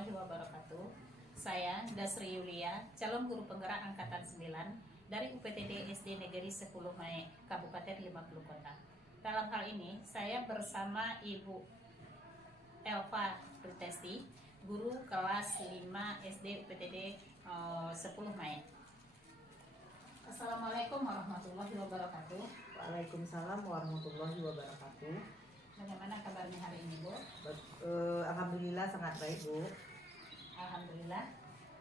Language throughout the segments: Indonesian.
warahmatullahi wabarakatuh. Saya Dasri Yulia, calon guru penggerak angkatan 9 dari UPTD SD Negeri 10 Mae, Kabupaten 50 Kota. Dalam hal ini, saya bersama Ibu Elva Pritesti, guru kelas 5 SD UPTD 10 Mae. Assalamualaikum warahmatullahi wabarakatuh. Waalaikumsalam warahmatullahi wabarakatuh. Bagaimana kabarnya hari ini, Bu? Alhamdulillah sangat baik, Bu. Alhamdulillah.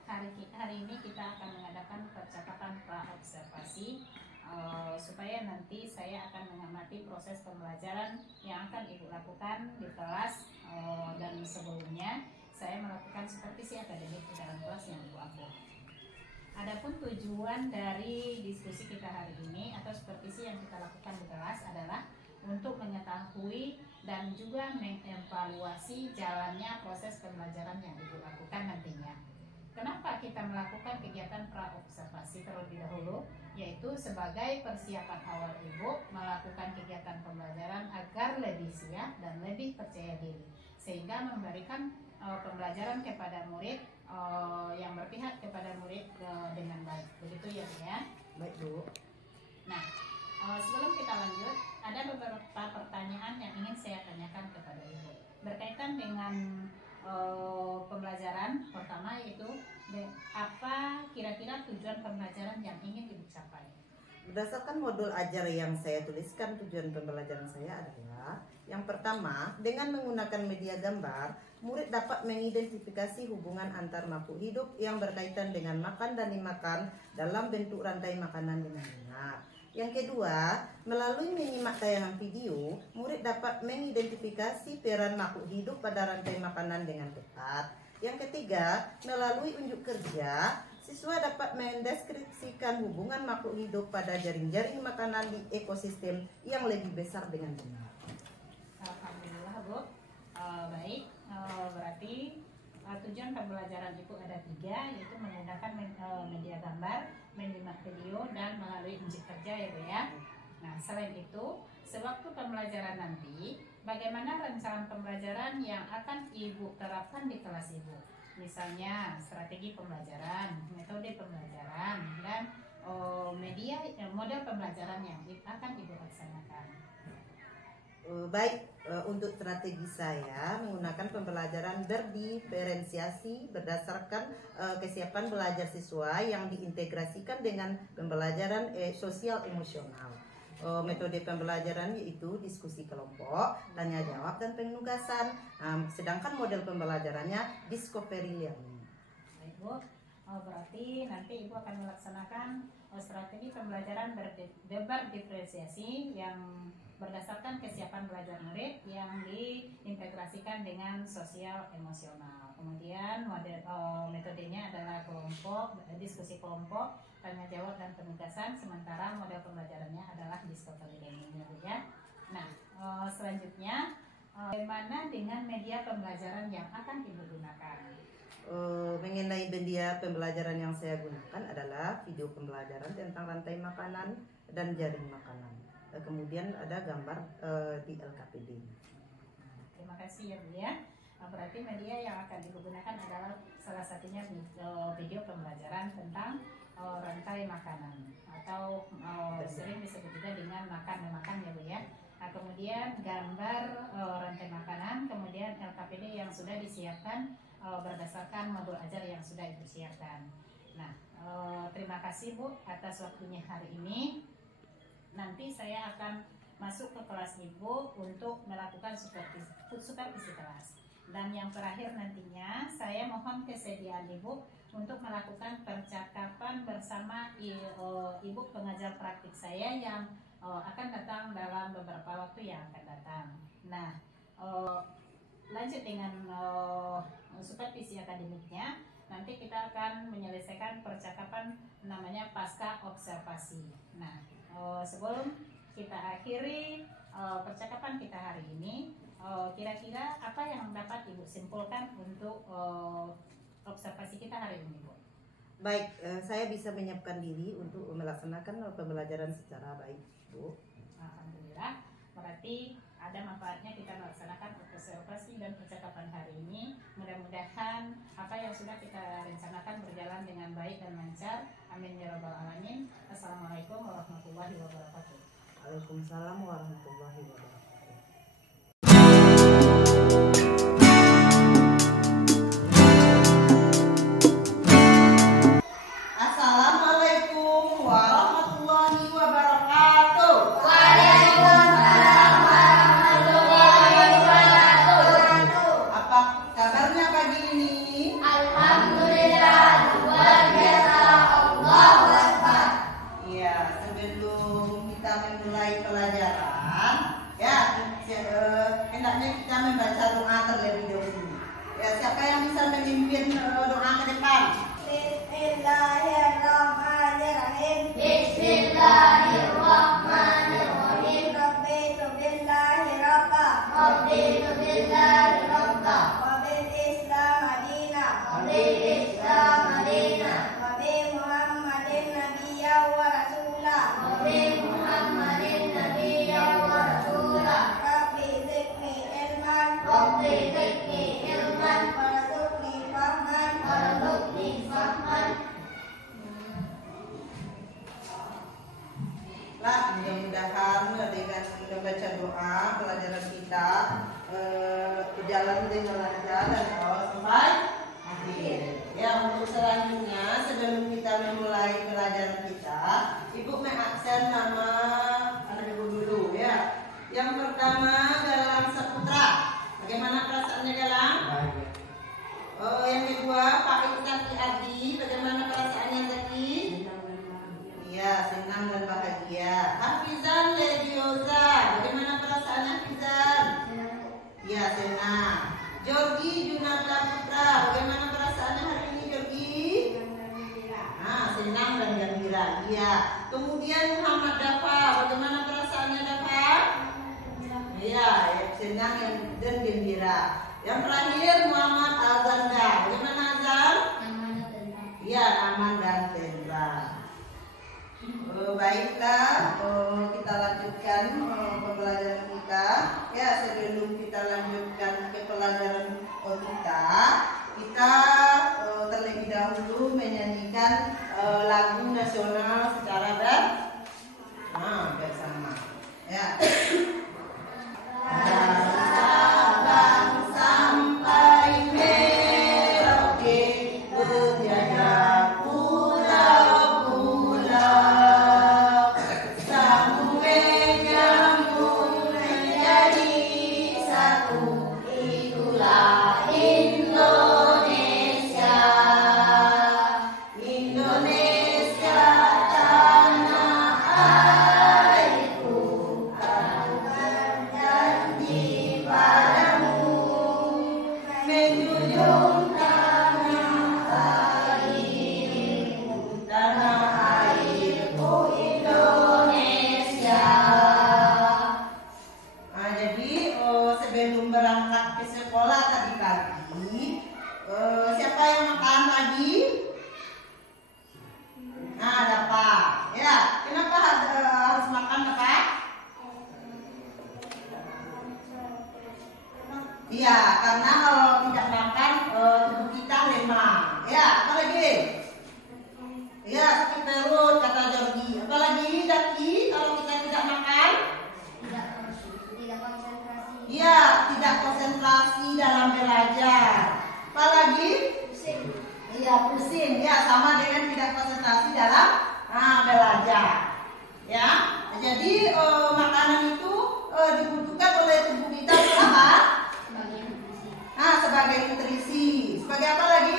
Hari ini kita akan mengadakan percakapan pra-observasi supaya nanti saya akan mengamati proses pembelajaran yang akan Ibu lakukan di kelas, dan sebelumnya saya melakukan supervisi akademik di dalam kelas yang Ibu ambil. Adapun tujuan dari diskusi kita hari ini atau supervisi yang kita lakukan di kelas adalah untuk mengetahui dan juga mengevaluasi jalannya proses pembelajaran yang Ibu lakukan nantinya. Kenapa kita melakukan kegiatan pra-observasi terlebih dahulu? Yaitu sebagai persiapan awal Ibu melakukan kegiatan pembelajaran agar lebih siap dan lebih percaya diri, sehingga memberikan pembelajaran kepada murid yang berpihak kepada murid dengan baik. Begitu ya, Bu ya? Baik, Bu. Nah, sebelum kita lanjut, ada beberapa pertanyaan yang ingin saya tanyakan kepada Ibu berkaitan dengan pembelajaran. Pertama yaitu, apa kira-kira tujuan pembelajaran yang ingin Ibu capai? Berdasarkan modul ajar yang saya tuliskan, tujuan pembelajaran saya adalah yang pertama, dengan menggunakan media gambar, murid dapat mengidentifikasi hubungan antar makhluk hidup yang berkaitan dengan makan dan dimakan dalam bentuk rantai makanan dengan benar. Yang kedua, melalui menyimak tayangan video, murid dapat mengidentifikasi peran makhluk hidup pada rantai makanan dengan tepat. Yang ketiga, melalui unjuk kerja, siswa dapat mendeskripsikan hubungan makhluk hidup pada jaring-jaring makanan di ekosistem yang lebih besar dengan benar. Alhamdulillah, Bu. Baik, berarti tujuan pembelajaran Ibu ada 3, yaitu menggunakan media gambar, menyimak video, dan melalui unjuk kerja ya, Bu ya. Nah, selain itu, sewaktu pembelajaran nanti, bagaimana rencana pembelajaran yang akan Ibu terapkan di kelas Ibu? Misalnya, strategi pembelajaran, metode pembelajaran, dan model pembelajaran yang akan Ibu laksanakan. Baik, untuk strategi saya menggunakan pembelajaran berdiferensiasi berdasarkan kesiapan belajar siswa yang diintegrasikan dengan pembelajaran sosial emosional. Metode pembelajaran yaitu diskusi kelompok, tanya jawab, dan penugasan. Sedangkan model pembelajarannya discovery learning. Baik, Bu. Berarti nanti Ibu akan melaksanakan strategi pembelajaran berdiferensiasi yang berdasarkan kesiapan belajar murid yang diintegrasikan dengan sosial emosional. Kemudian metodenya adalah kelompok, diskusi kelompok, tanya jawab, dan penugasan. Sementara model pembelajarannya adalah discovery learning ya. Nah, selanjutnya bagaimana dengan media pembelajaran yang akan Ibu gunakan? Mengenai media pembelajaran yang saya gunakan adalah video pembelajaran tentang rantai makanan dan jaring makanan. Kemudian ada gambar di LKPD. Terima kasih ya, Bu ya. Berarti media yang akan digunakan adalah salah satunya video pembelajaran tentang rantai makanan atau sering disebut juga dengan makan-memakan ya, Bu ya. Nah, kemudian gambar rantai makanan, kemudian LKPD yang sudah disiapkan berdasarkan modul ajar yang sudah Ibu siapkan. Nah, terima kasih, Bu, atas waktunya hari ini. Nanti saya akan masuk ke kelas Ibu untuk melakukan supervisi kelas. Dan yang terakhir nantinya saya mohon kesediaan Ibu untuk melakukan percakapan bersama Ibu pengajar praktik saya yang akan datang dalam beberapa waktu yang akan datang. Nah, lanjut dengan supervisi akademiknya. Nanti kita akan menyelesaikan percakapan namanya pasca observasi. Nah, sebelum kita akhiri percakapan kita hari ini, kira-kira apa yang dapat Ibu simpulkan untuk observasi kita hari ini, Bu? Baik, saya bisa menyiapkan diri untuk melaksanakan pembelajaran secara baik, Bu. Alhamdulillah. Berarti ada manfaatnya kita melaksanakan operasi dan percakapan hari ini. Mudah-mudahan apa yang sudah kita rencanakan berjalan dengan baik dan lancar. Amin ya rabbal alamin. Assalamualaikum warahmatullahi wabarakatuh. Waalaikumsalam warahmatullahi wabarakatuh. Assalamualaikum warahmatullahi wabarakatuh. Waalaikumsalam warahmatullahi wabarakatuh. Apa kabarnya pagi ini? Alhamdulillah, luar biasa, Allahu Akbar. Iya, sebelum kita memulai pelajaran, ya, hendaknya kita membaca doa terlebih dahulu. Ya, siapa yang bisa memimpin doa ke depan? Bismillahirrahmanirrahim. Bismillahirrahmanirrahim. Rabbitu billahi rabba. Rabbitu billahi rabba. Wa bil Islam madina. Wa bil Islam madina. Wa bi Muhammadin nabiyyan wa rasula. Wa bi Muhammadin nabiyyan wa rasula. Rabbi zidni ilman. Rabbi zidni ilman. Warzuqni fahman. Warzuqni fahman. Lah, mudah-mudahan dengan membaca doa pelajaran kita berjalan dengan lancar dan kawal sampai akhir. Ya, untuk selanjutnya sebelum kita memulai pelajaran kita, Ibu mengaksen nama anak Ibu dulu ya. Yang pertama Galang Saputra. Bagaimana perasaannya Galang? Oh, yang kedua Pak Iqtati Adi. Bagaimana perasaannya Zaki? Iya, senang dan bahagia. Hafizan Ledioza, bagaimana perasaan Hafizan? Iya, senang. Jorgi Junata Putra, bagaimana perasaannya hari ini Jorgi? Senang dan gembira. Iya. Kemudian Muhammad Dafa, bagaimana perasaannya Dafa? Iya, senang dan gembira. Yang terakhir Muhammad Azanda, bagaimana Azan? Iya, aman dan tentram. Baiklah, kita lanjutkan pembelajaran kita. Ya, sebelum kita lanjutkan ke pelajaran kita terlebih dahulu menyanyikan lagu nasional secara bersama. Ya. Sabang sampai Merauke berjaya pulau-pulau, sambung menyambung menjadi satu, itulah Indonesia. Indonesia tanah airku, aku berjanji padamu menjunjung tanah airku Indonesia. Nah, jadi sebelum berangkat ke sekolah tadi pagi, siapa yang makan pagi? Nah, dapat. Ya, kenapa harus makan apa? Iya, karena kalau tidak makan tubuh kita lemah. Ya, apa lagi? Ya, sakit perut kata Jordi. Apalagi Daki kalau kita tidak makan? Tidak konsentrasi. Iya, tidak konsentrasi dalam belajar. Apalagi? Pusing. Iya, pusing. Ya, sama dengan tidak konsentrasi dalam belajar. Ya, jadi makanan itu dibutuhkan oleh tubuh kita untuk apa? Sebagai nutrisi. Sebagai nutrisi. Sebagai apa lagi?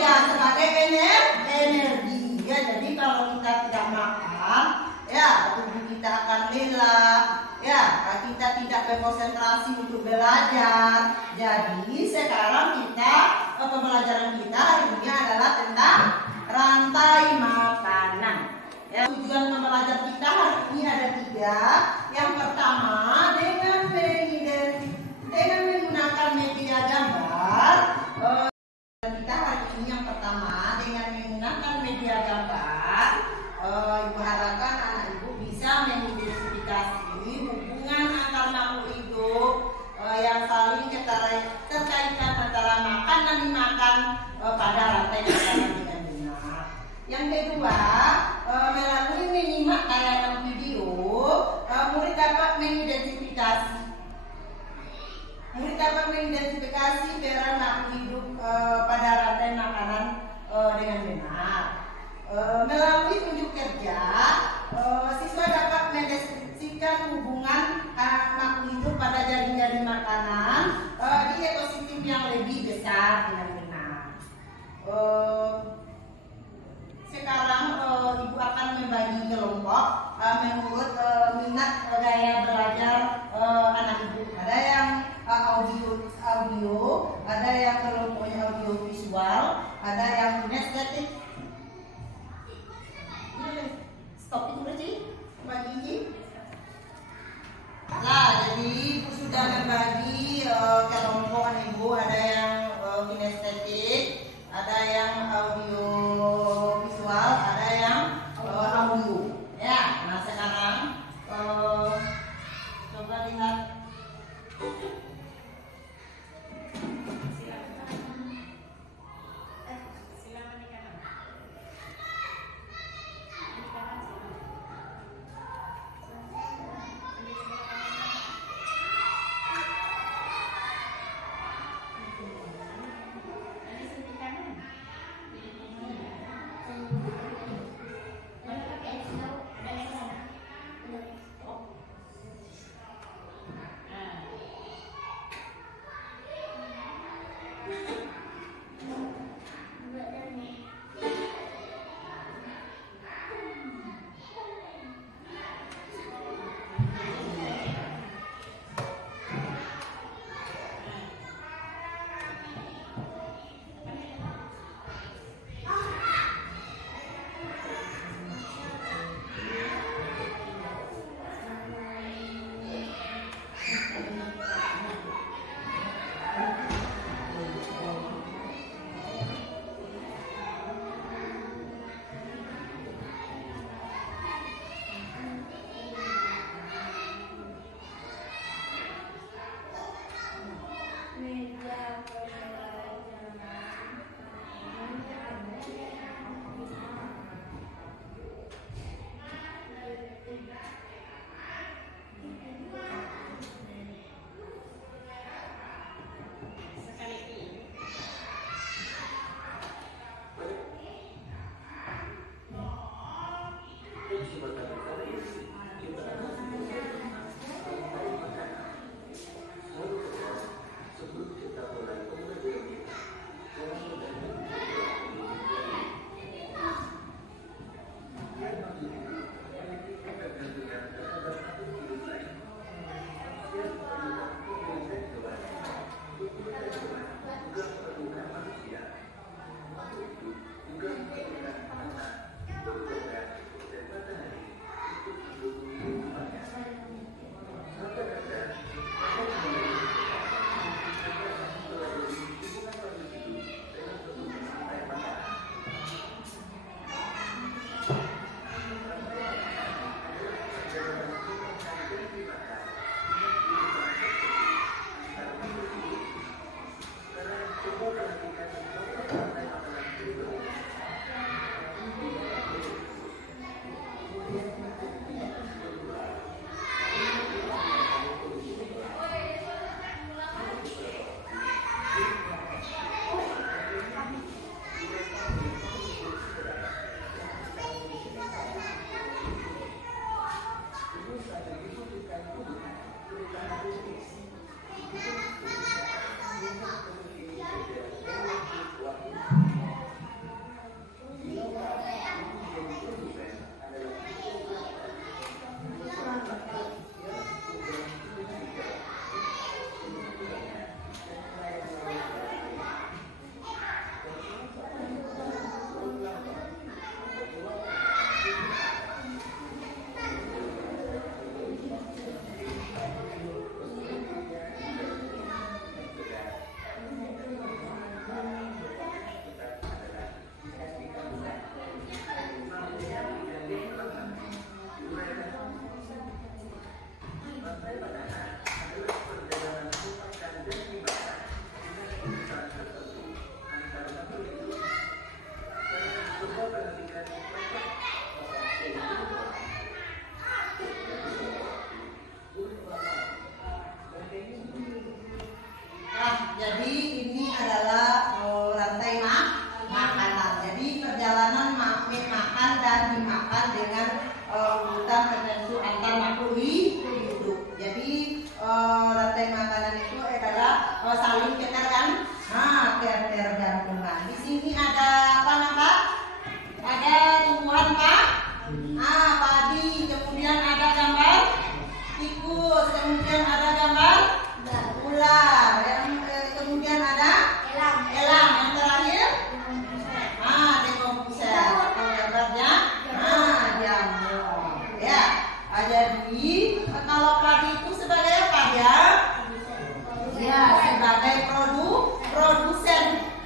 Iya, sebagai energi. Ya, jadi kalau kita tidak makan, ya tubuh kita akan lelah. Ya, kita tidak berkonsentrasi untuk belajar. Jadi sekarang pembelajaran kita hari ini adalah tentang rantai makanan. Ya, tujuan pembelajaran kita hari ini ada 3. Yang pertama dengan menggunakan media gambar. Kita hari ini yang pertama dengan menggunakan media gambar, Ibu harapkan anak Ibu bisa mengidentifikasi hubungan dilakukan pada rantai makanan dengan benar. Yang kedua, melalui menyimak tayangan video, murid dapat mengidentifikasi peran makhluk hidup pada rantai makanan dengan benar. Melalui unjuk kerja, siswa dapat mendeskripsikan hubungan makhluk hidup pada jaring-jaring makanan di ekosistem yang lebih besar dengan benar. Sekarang Ibu akan membagi kelompok menurut minat gaya belajar anak Ibu. Ada yang audio, ada yang kelompoknya audio visual, ada yang kinestetik. Stop itu berarti bagi ini. Nah, jadi Ibu sudah membagi kelompok anak Ibu. Ada yang kinestetik, ada yang audio visual, ada yang audio. Ya, nah sekarang coba lihat.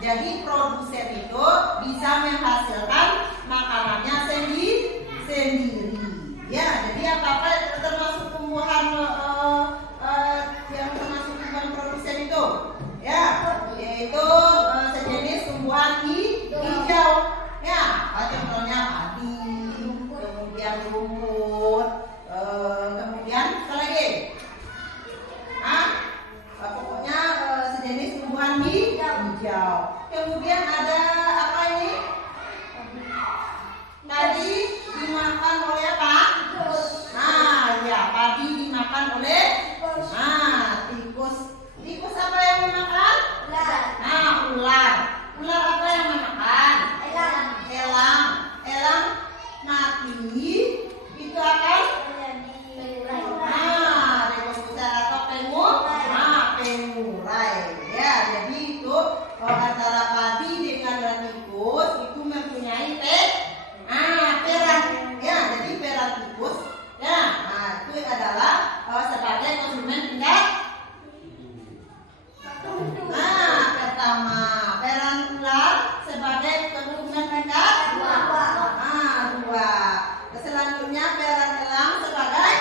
Jadi produsen itu bisa menghasilkan makanannya sendiri. Ya, jadi apa-apa termasuk tumbuhan yang termasuk tumbuhan produsen itu, ya, yaitu sejenis tumbuhan hijau. Ya, contohnya padi, kemudian rumput, kemudian apa lagi? Pokoknya sejenis tumbuhan hijau. Kemudian ada apa ini? Tadi dimakan oleh apa? Ya, padi dimakan oleh tikus. Tikus apa yang dimakan? Ular. Ular apa yang memakan? Elang mati. Itu akan rekospuser atau pengurai. Ya, jadi itu antara padi dengan tikus itu mempunyai peran. Ya, jadi peran tikus. Ya, itu adalah sebagai konsumen tingkat. Pertama, peran ular sebagai konsumen tingkat dua. Selanjutnya peran elang sebagai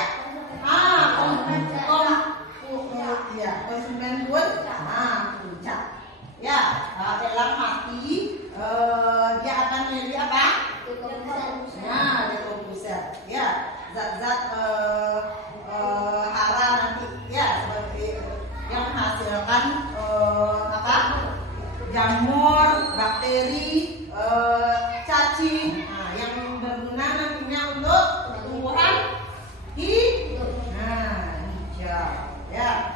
konsumen puncak. Ya, elang mati, dia akan menjadi apa? Dekomposer. Ya, zat-zat hara nanti, ya, sebagai yang menghasilkan jamur, bakteri, cacing, yang berguna nantinya untuk tumbuhan hijau. Ya.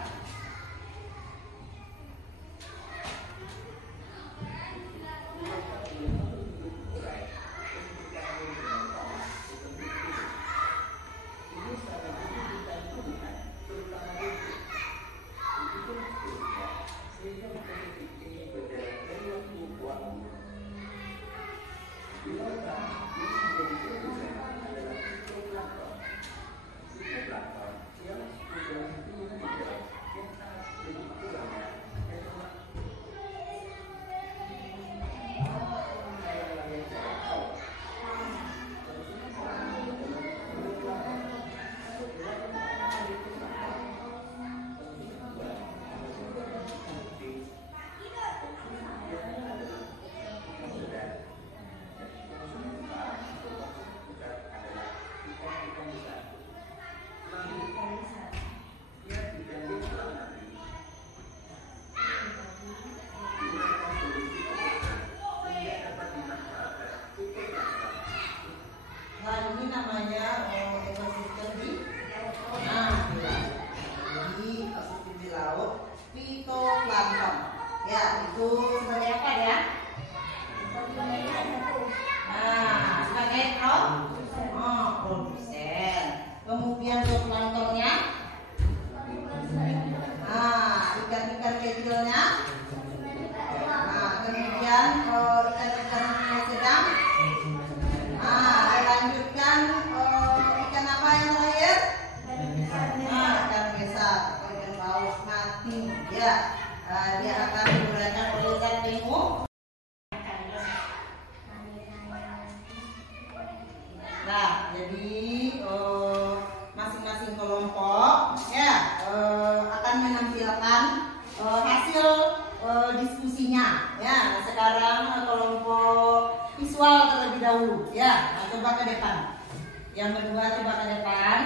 Ini namanya ekosistem di ekosistem di laut, fitoplankton. Ya, itu sebagai apa ya? Sebagai produsen. Kemudian zooplanktonnya, ikan-ikan kecilnya. Kemudian ikan-ikan yang sedang. Dilanjutkan ikan apa yang terakhir? Ikan besar atau ikan paus mati. Ya, dia akan menggunakan zat pengurai. Nah, jadi masing-masing kelompok ya akan menampilkan hasil diskusinya. Ya, sekarang kelompok visual terlebih dahulu. Ya, coba ke depan. Yang kedua coba ke depan.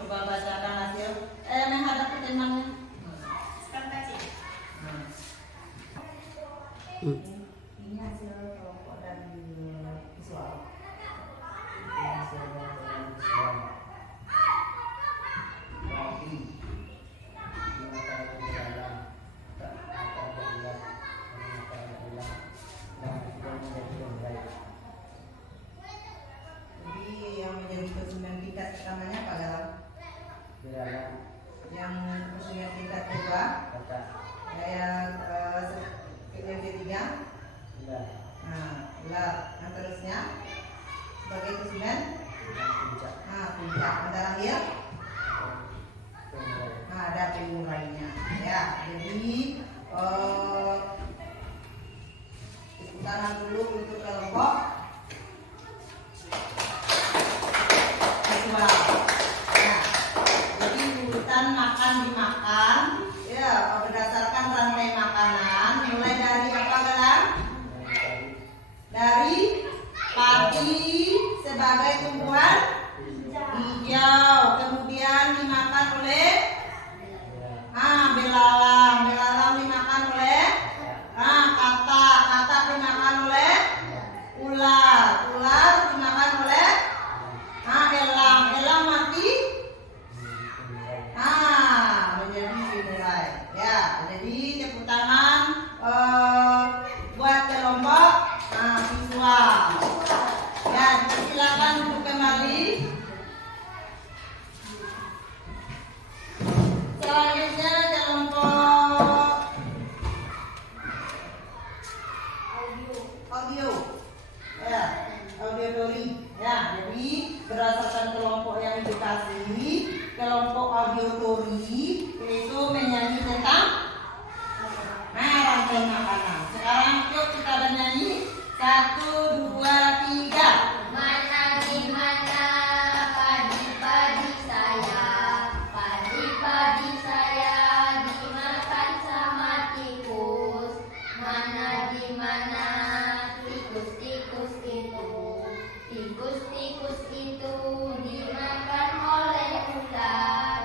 Coba bacakan hasil. Menghadap ke temanya. Ini hasil kelompok dan visual. Jadi yang menjadi konsumen tingkat pertamanya Pak Galang. Yang konsumen tingkat kedua, yang ketiga, ular. Nah, terusnya sebagai konsumen puncak. Yang terakhir jadi tepuk tangan dulu untuk kelompok visual. Nah, jadi urutan makan dimakan ya berdasarkan rantai makanan, mulai dari apa Galang? Dari padi sebagai tumbuhan hijau, kemudian dimakan oleh belalang dimakan oleh katak dimakan oleh ular dimakan oleh elang mati menjadi samurai. Ya, jadi tepuk tangan buat kelompok visual. Ya, silakan untuk kembali. Selanjutnya kelompok audio. Ya, auditory. Ya, jadi berdasarkan kelompok yang dikasih, kelompok auditory itu menyanyi tentang rantai makanan. Sekarang yuk kita bernyanyi 1, 2, 3. Mana di mana padi-padi saya, padi-padi saya dimakan sama tikus. Mana di mana tikus-tikus itu, tikus-tikus itu dimakan oleh ular.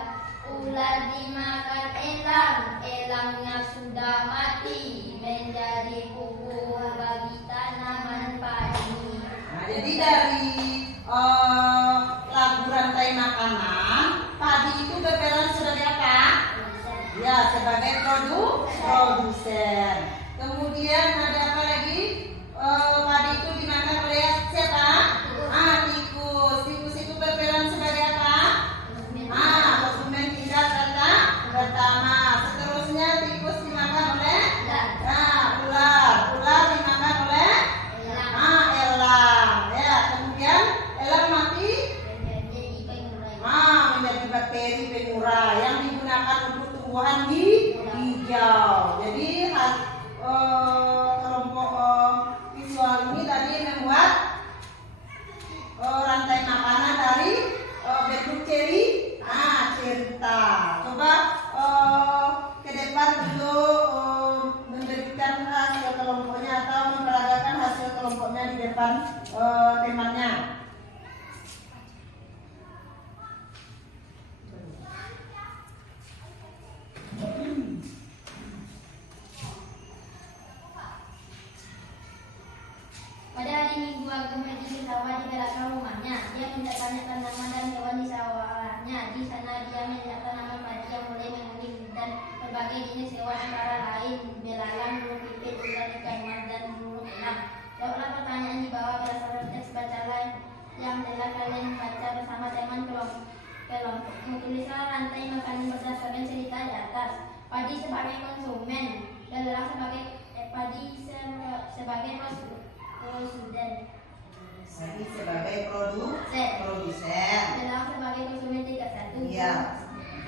Ular dimakan elang, elangnya sudah mati menjadi bubur bagi tanaman padi. Nah, jadi dari lagu rantai makanan, padi itu berperan sebagai apa? Ya, sebagai produsen. Kemudian ada apa lagi? Padi itu dimakan oleh siapa? Tikus. Tikus itu berperan sebagai apa? Konsumen tingkat pertama. Seterusnya tikus dimakan oleh ular. Ular dimakan oleh elang. Ya, kemudian elang mati menjadi bakteri pengurai yang digunakan untuk tumbuhan hijau. Jadi kelompok visual ini tadi membuat rantai makanan dari bentuk cerita. Coba ke depan untuk memberikan hasil kelompoknya atau memperagakan hasil kelompoknya di depan temannya. Pada hari Minggu Ageng pergi ke sawah di belakang rumahnya. Dia mendatangi tanaman dan hewan di sawahnya. Di sana dia melihat tanaman padi yang mulai menguning dan berbagai jenis hewan antara lain belalang, burung pipit, ular, ikan mas, dan burung elang. Jawablah pertanyaan di bawah berdasarkan teks bacalah yang telah kalian baca bersama teman kelompok. Tulislah rantai makanan berdasarkan cerita di atas. Padi sebagai konsumen, belalang sebagai sebagai konsumen. Jadi sebagai produsen. Belalang sebagai konsumen tingkat 1. Iya.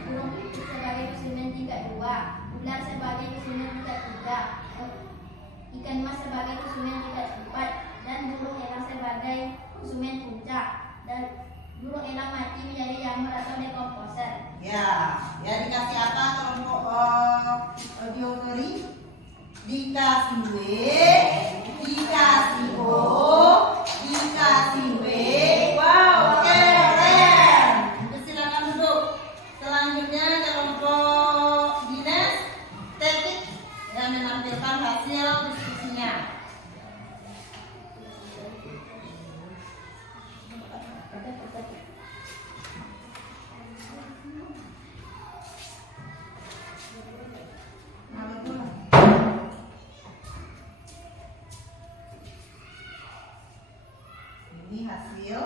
Burung pipit sebagai konsumen tingkat 2. Ular sebagai konsumen tingkat 3. Ikan mas sebagai konsumen tingkat 4. Dan burung elang sebagai konsumen puncak. Dan burung elang mati menjadi jamur atau dekomposer. Ya dikasih apa kelompok auditory? Dikasih W, dikasih O, dikasih W. Wow, keren. Silakan duduk. Selanjutnya kelompok dinas teknik yang menampilkan hasil diskusinya. Ini hasil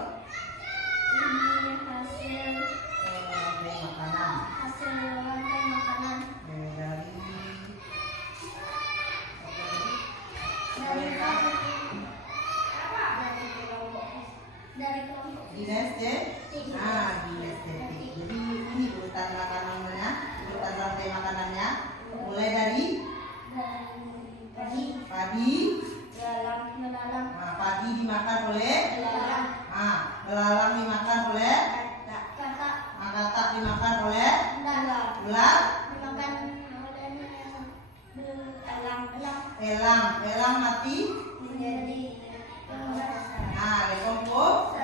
ular, Dimakan oleh yang belum elang mati. menjadi pembahasan. Nah,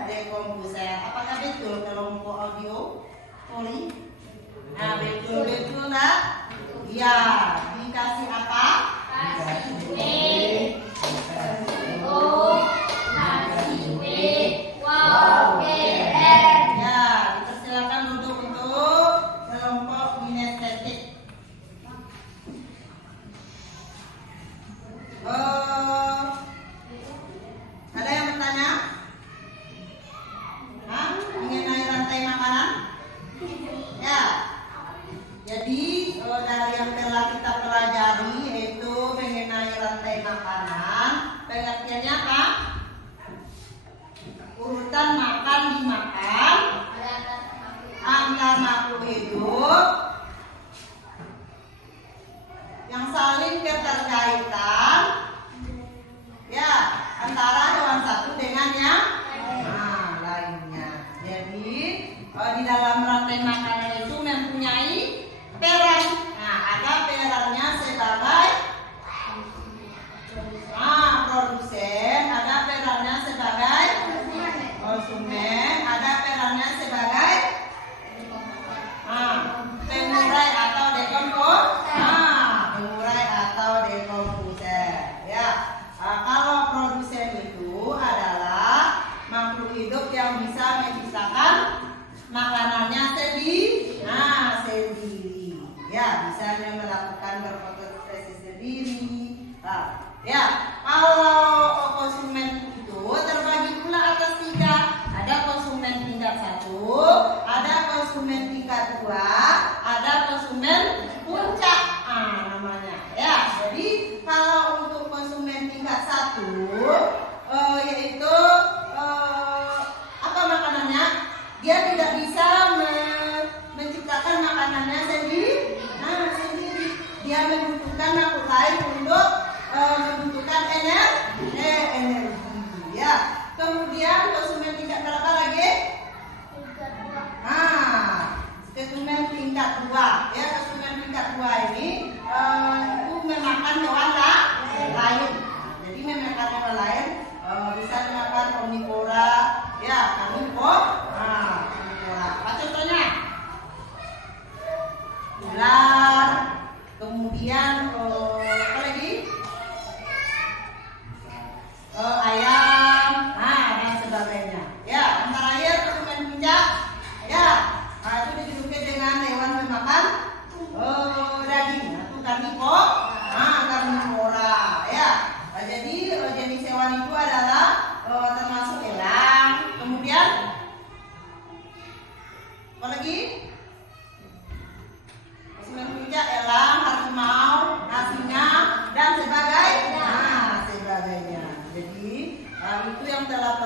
dekompose. Apakah betul kelompok audio? Poli? Nah, betul nak? Ya, dikasih apa? Kasih W, O, kasih W, wow, R. Ya, dipersilakan untuk kelompok kinestetik. Ada yang bertanya? Hah? Mengenai rantai makanan? Ya. Jadi dari yang telah kita pelajari yaitu mengenai rantai makanan, pengertiannya apa? Urutan makan dimakan antar makhluk hidup yang saling keterkaitan, ya, antara hewan satu dengan yang lainnya. Jadi di dalam rantai makanan itu mempunyai peran. Nah, ada perannya sebagai produsen, ada perannya sebagai konsumen, ada perannya sebagai pengurai atau dekomposer. Ya, kalau produsen itu adalah makhluk hidup yang bisa menciptakan makanannya sendiri. Ya, bisa melakukan berfotosintesa sendiri. Ya, kalau konsumen itu terbagi pula atas 3. Ada konsumen tingkat 1, ada konsumen tingkat 2, ada konsumen puncak namanya. Ya, jadi kalau untuk konsumen tingkat 1 yaitu apa makanannya? Dia tidak bisa menciptakan makanannya sendiri. Dia membutuhkan makhluk lain untuk membutuhkan energi. Ya. Kemudian konsumen tingkat berapa lagi? Konsumen tingkat 2. Ya, konsumen tingkat 2 ini itu memakan hewan lain. Jadi memakan hewan lain bisa memakan omnivora, ya, omnivora. Apa contohnya? Ular, kemudian apa lagi? Ayam, dan sebagainya. Ya, antara lain konsumen puncak, ya, itu dijuluki dengan hewan memakan daging, itu karnivora, ya. Jadi jenis hewan itu adalah termasuk elang, kemudian apa lagi? Konsumen puncak, elang, harimau, singa, dan sebagainya. Jadi itu yang telah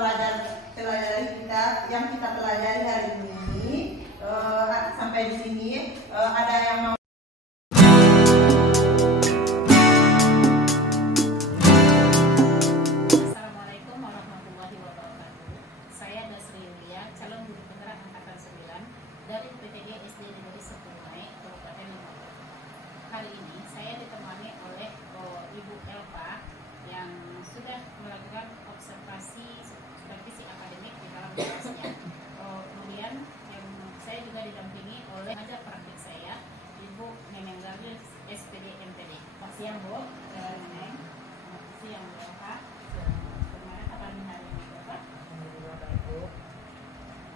kita pelajari hari ini. Sampai di sini ada yang mau Assalamualaikum warahmatullahi wabarakatuh. Saya Dasri Yulia, calon guru penggerak angkatan 9 dari PTG SD Negeri Sepunai, Kabupaten Lumajang. Hari ini saya ditemani oleh Ibu Elva yang sudah melakukan observasi supervisi akademik di dalam kelasnya. Kemudian saya juga didampingi oleh pengajar praktik saya, Ibu Neneng Garbil, SPD MPD. Selamat siang, Bu. Neneng. Selamat siang, Bu Elva. Bagaimana kabar hari ini, Bapak? Alhamdulillah baik, Bu.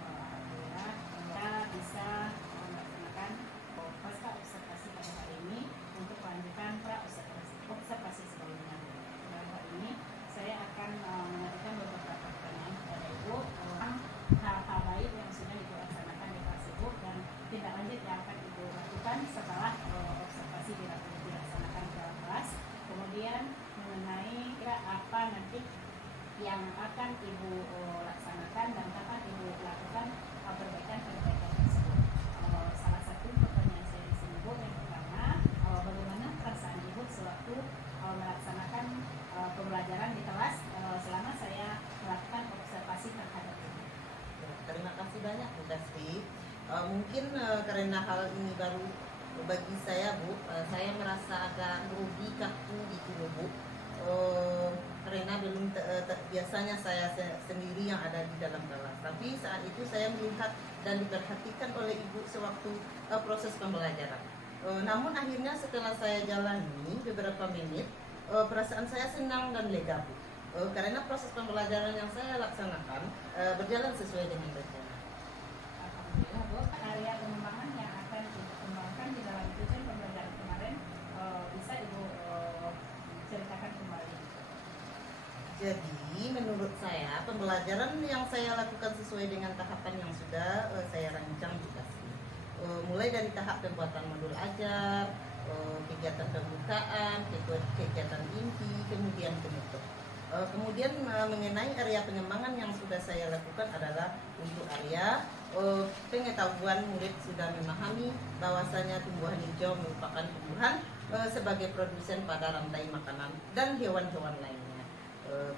Alhamdulillah, kita bisa melaksanakan pasca observasi pada hari ini untuk melanjutkan pra observasi sebelumnya. Dalam hal ini saya akan mengajukan beberapa pertanyaan kepada Ibu tentang hal-hal baik yang sudah Ibu laksanakan di kelas Ibu dan tindak lanjut yang akan Ibu lakukan setelah observasi dilaksanakan ke kelas. Kemudian mengenai apa nanti yang akan Ibu laksanakan dan kapan Ibu lakukan perbaikan-perbaikan tersebut. Salah satu pertanyaan saya di sini, Bu, yang pertama, bagaimana perasaan Ibu sewaktu melaksanakan pembelajaran di kelas selama saya melakukan observasi terhadap Ibu? Terima kasih banyak, Bu Dasri. Mungkin karena hal ini baru bagi saya Bu, saya merasa agak grogi, kaku gitu loh Bu. Karena belum biasanya saya sendiri yang ada di dalam kelas. Tapi saat itu saya melihat dan diperhatikan oleh Ibu sewaktu proses pembelajaran. Namun akhirnya setelah saya jalani beberapa menit, perasaan saya senang dan lega Bu. Karena proses pembelajaran yang saya laksanakan berjalan sesuai dengan rencana. Alhamdulillah Bu, area pengembangan yang akan dikembangkan di dalam tujuan pembelajaran kemarin bisa Ibu ceritakan kembali. Jadi menurut saya pembelajaran yang saya lakukan sesuai dengan tahapan yang sudah saya rancang juga sih. Mulai dari tahap pembuatan modul ajar, kegiatan pembukaan, kegiatan inti, kemudian penutup. Kemudian mengenai area pengembangan yang sudah saya lakukan adalah untuk area pengetahuan murid sudah memahami bahwasanya tumbuhan hijau merupakan tumbuhan sebagai produsen pada rantai makanan dan hewan-hewan lainnya.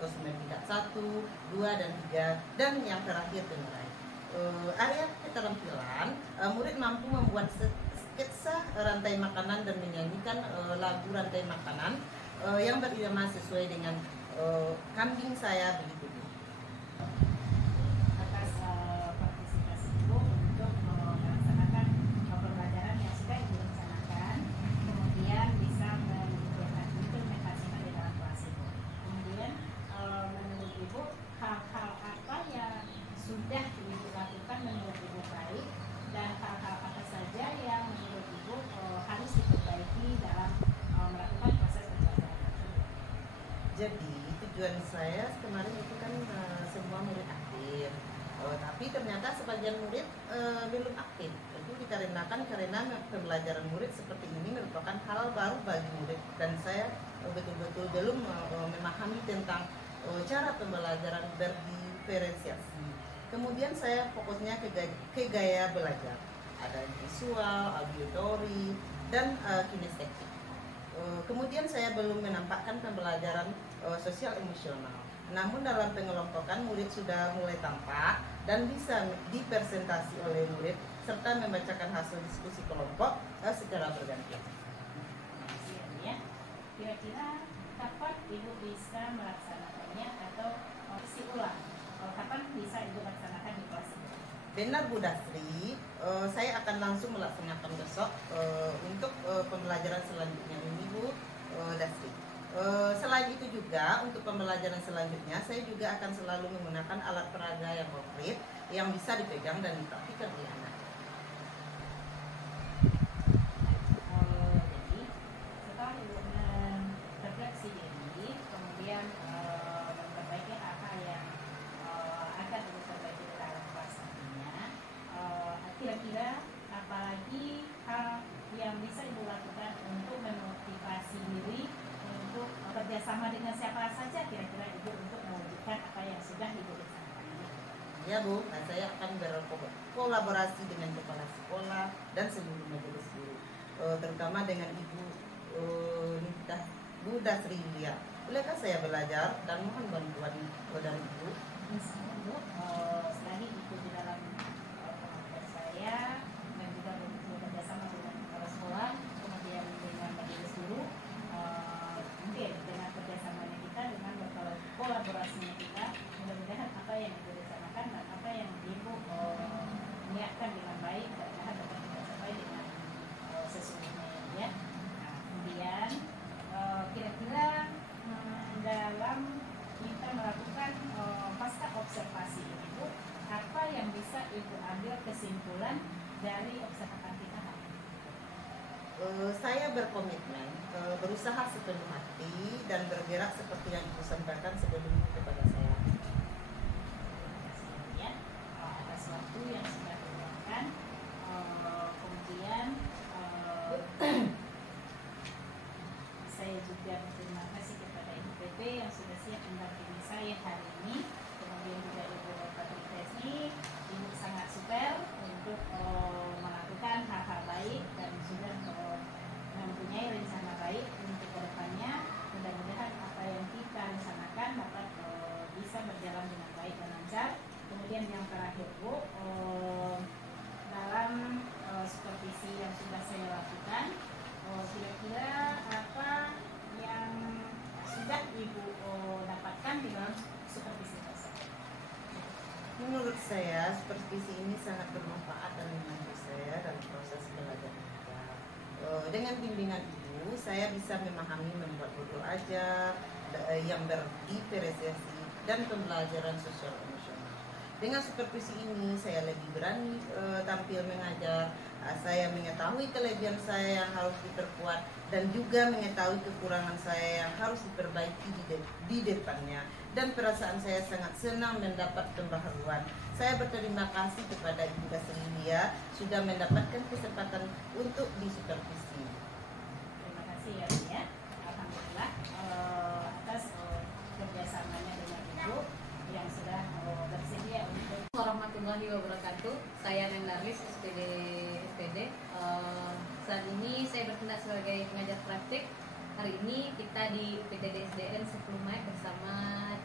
Kosmetika 1, 2, dan 3, dan yang terakhir pengurai. Area keterampilan, murid mampu membuat sketsa rantai makanan dan menyanyikan lagu rantai makanan yang berirama sesuai dengan kambing saya begitu. Atas partisipasi Ibu untuk melaksanakan pembelajaran yang sudah Ibu rencanakan, kemudian bisa mengimplementasikan di dalam kelas Ibu. Kemudian menurut Ibu, hal-hal apa yang sudah Ibu lakukan menurut Ibu baik, dan hal-hal apa saja yang menurut Ibu harus diperbaiki dalam melakukan proses pembelajaran tersebut. Jadi tujuan saya kemarin itu kan semua murid aktif, tapi ternyata sebagian murid belum aktif. Itu dikarenakan karena pembelajaran murid seperti ini merupakan hal baru bagi murid, dan saya betul-betul belum memahami tentang cara pembelajaran berdiferensiasi. Kemudian saya fokusnya ke gaya belajar, ada visual, auditory, dan kinestetik. Kemudian saya belum menampakkan pembelajaran sosial emosional. Namun dalam pengelompokan murid sudah mulai tampak dan bisa dipresentasi oleh murid serta membacakan hasil diskusi kelompok secara bergantian. Ya. Kira-kira kapan Ibu bisa melaksanakannya atau isi ulang? Kapan bisa Ibu laksanakan di kelas ini? Benar Bu Dasri, saya akan langsung melaksanakan besok untuk pembelajaran selanjutnya ini Bu Dasri. Selain itu juga untuk pembelajaran selanjutnya saya juga akan selalu menggunakan alat peraga yang konkret yang bisa dipegang dan dipraktikkan oleh anak. Jadi setelah Ibu refleksi diri, kemudian memperbaiki hal-hal yang akan Ibu perbaiki dalam kelas nantinya, kira-kira apalagi hal yang bisa Ibu lakukan untuk memotivasi diri untuk kerjasama dengan siapa saja kira-kira Ibu untuk mewujudkan apa yang sudah Ibu rencanakan ini? Ya Bu, saya akan berkolaborasi dengan kepala sekolah dan seluruh majelis guru, terutama dengan Ibu Bu Dasri Yulia. Bolehkah saya belajar dan mohon bantuan dari Ibu? Misalnya Bu, selagi itu di dalam kemampuan saya dan juga bekerja sama dengan kepala sekolah, kemudian dengan majelis guru, mungkin dengan kerjasamanya kita, dengan berkolaborasinya kita, mudah-mudahan apa yang Ibu rencanakan dan apa yang Ibu niatkan dengan baik, mudah-mudahan dapat kita capai dengan sesungguhnya ya. Nah, kemudian kira-kira dalam kita melakukan pasca observasi ini Bu, apa yang bisa Ibu ambil kesimpulan dari observasi kita hari ini? Saya berkomitmen berusaha sepenuh hati dan bergerak seperti yang Ibu sampaikan sebelumnya kepada saya. Terima kasih ya atas waktu yang sudah diluangkan. Kemudian saya juga berterima kasih kepada Ibu PP yang sudah siap mendampingi saya hari ini. Kemudian juga Ibu Patri Tresni, Ibu sangat super untuk melakukan hal-hal baik dan sudah mempunyai rencana baik untuk kedepannya. Mudah-mudahan apa yang kita rencanakan dapat bisa berjalan dengan baik dan lancar. Kemudian yang terakhir Bu, saya supervisi ini sangat bermanfaat dan membantu saya dalam proses belajar mengajar. Dengan bimbingan ibu, saya bisa memahami membuat modul ajar yang berdiferensiasi dan pembelajaran sosial emosional. Dengan supervisi ini, saya lebih berani tampil mengajar. Saya mengetahui kelebihan saya yang harus diperkuat dan juga mengetahui kekurangan saya yang harus diperbaiki di depannya. Dan perasaan saya sangat senang mendapat pembaharuan. Saya berterima kasih kepada Ibu Dasri Yulia sudah mendapatkan kesempatan untuk disupervisi. Terima kasih ya Bu ya. Alhamdulillah atas kerjasamanya dengan Ibu yang sudah bersedia untuk. Warahmatullahi wabarakatuh. Saya Neng Narlis, SPD. Saat ini saya bertindak sebagai pengajar praktik. Hari ini kita di PTD SDN 10 Maret bersama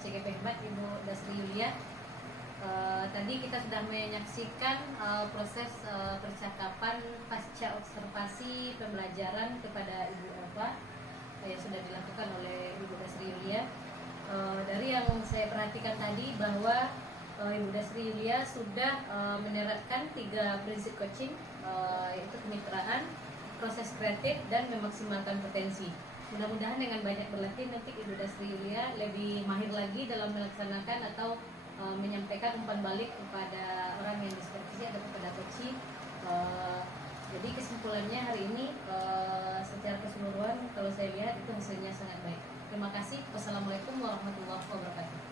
CGP Hebat Ibu Dasri Yulia. Tadi kita sudah menyaksikan proses percakapan pasca observasi pembelajaran kepada Ibu Elva yang sudah dilakukan oleh Ibu Dasri Yulia. Dari yang saya perhatikan tadi bahwa Ibu Dasri Yulia sudah menerapkan 3 prinsip coaching, yaitu kemitraan, proses kreatif, dan memaksimalkan potensi. Mudah-mudahan dengan banyak berlatih nanti Ibu Dasri Yulia lebih mahir lagi dalam melaksanakan atau menyampaikan umpan balik kepada orang yang disupervisi atau kepada coaching. Jadi kesimpulannya hari ini secara keseluruhan kalau saya lihat itu hasilnya sangat baik. Terima kasih. Wassalamualaikum warahmatullahi wabarakatuh.